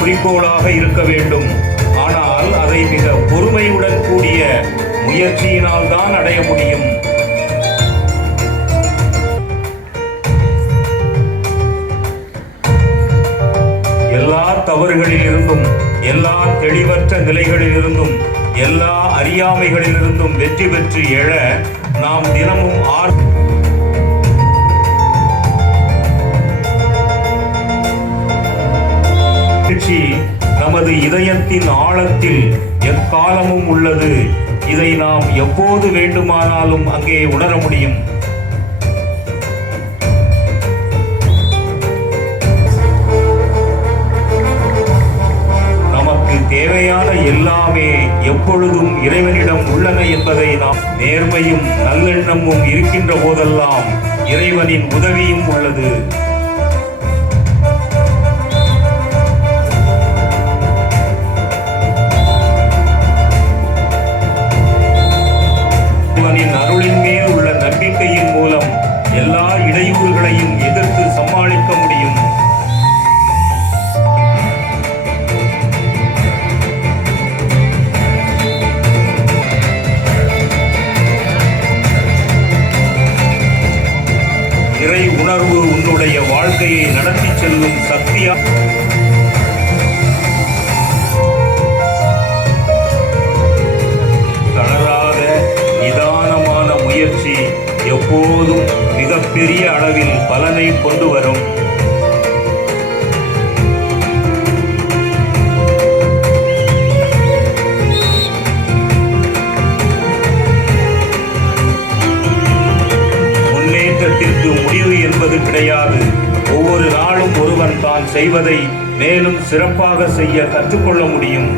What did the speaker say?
குறிக்கோளாக இருக்க வேண்டும். ஆனால் அதை மிக பொறுமையுடன் கூடிய முயற்சியினால் தான் அடைய முடியும். எல்லா தவறுகளிலிருந்தும், எல்லா தெளிவற்ற நிலைகளிலிருந்தும், எல்லா அறியாமைகளிலிருந்தும் வெற்றி பெற்று எழ நாம் தினமும் நமது இதயத்தின் ஆழத்தில் எக்காலமும் உள்ளது. இதை நாம் எப்போது வேண்டுமானாலும் அங்கே உணர முடியும். நமக்கு தேவையான எல்லாமே எப்பொழுதும் இறைவனிடம் உள்ளன என்பதை நாம் நேர்மையும் நல்லெண்ணமும் இருக்கின்ற போதெல்லாம் இறைவனின் உதவியும் உள்ளது. அருளின் மேல் உள்ள நம்பிக்கையின் மூலம் எல்லா இடையூறுகளையும் எதிர்த்து சமாளிக்க முடியும். இறை உணர்வு உன்னுடைய வாழ்க்கையை நடத்தி செல்லும் சக்தியா. முயற்சி எப்போதும் மிகப்பெரிய அளவில் பலனை கொண்டு வரும். முன்னேற்றத்திற்கு முடிவு என்பது கிடையாது. ஒவ்வொரு நாளும் ஒருவன் தான் செய்வதை மேலும் சிறப்பாக செய்ய கற்றுக்கொள்ள முடியும்.